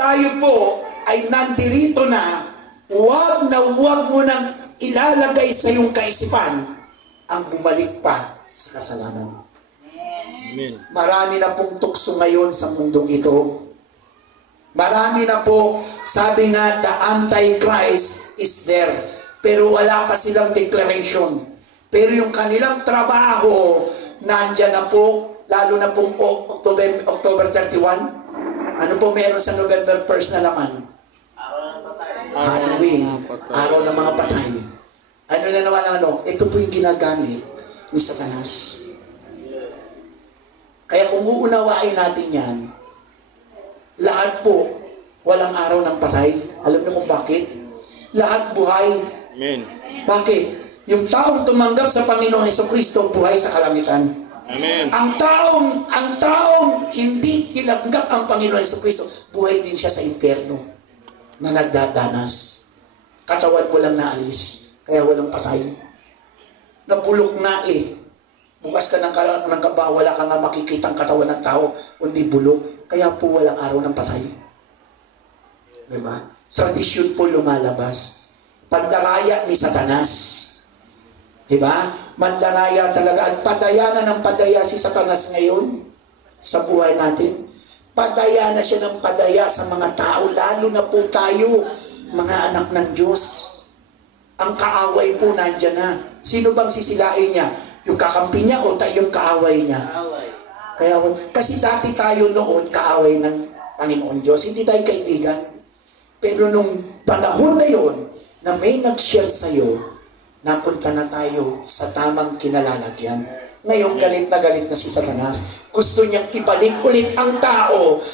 tayo po ay nandirito na, huwag mo nang ilalagay sa iyong kaisipan ang bumalik pa sa kasalanan. Amen. Marami na pong tukso ngayon sa mundong ito. Marami na po, sabi nga, the Antichrist is there. Pero wala pa silang declaration. Pero yung kanilang trabaho, nandyan na po, lalo na pong October 31. Ano po meron sa November 1st na laman? Halloween, araw ng mga patay. Ano na naman ito po yung ginagamit ni Satanas. Kaya kung uunawain natin yan, lahat po, walang araw ng patay. Alam niyo kung bakit? Lahat buhay. Amen. Bakit? Yung taong tumanggap sa Panginoong Hesukristo, buhay sa kalamitan. Amen. Ang taong hindi tinanggap ang Panginoong Hesukristo, buhay din siya sa impyerno na nagdadanas. Katawan mo lang naalis, kaya walang patay. Nabulok na Bukas ka ng kaba, wala ka nga makikitang katawan ng tao, kundi bulok. Kaya po walang araw ng patay. Diba? Tradisyon po lumalabas. Pandaraya ni Satanas. Diba? Mandaraya talaga. At padaya na ng padaya si Satanas ngayon sa buhay natin. Padaya na siya ng padaya sa mga tao, lalo na po tayo, mga anak ng Diyos. Ang kaaway po nandyan na. Sino bang sisilain niya? Yung kakampi niya o yung kaaway niya? Kaya, kasi dati tayo noon kaaway ng Panginoon Diyos. Hindi tayo kaibigan. Pero nung panahon na yon na may nag-share sa'yo, napunta na tayo sa tamang kinalalagyan. Ngayon, galit na si Satanas. Gusto niyang ibalik ulit ang tao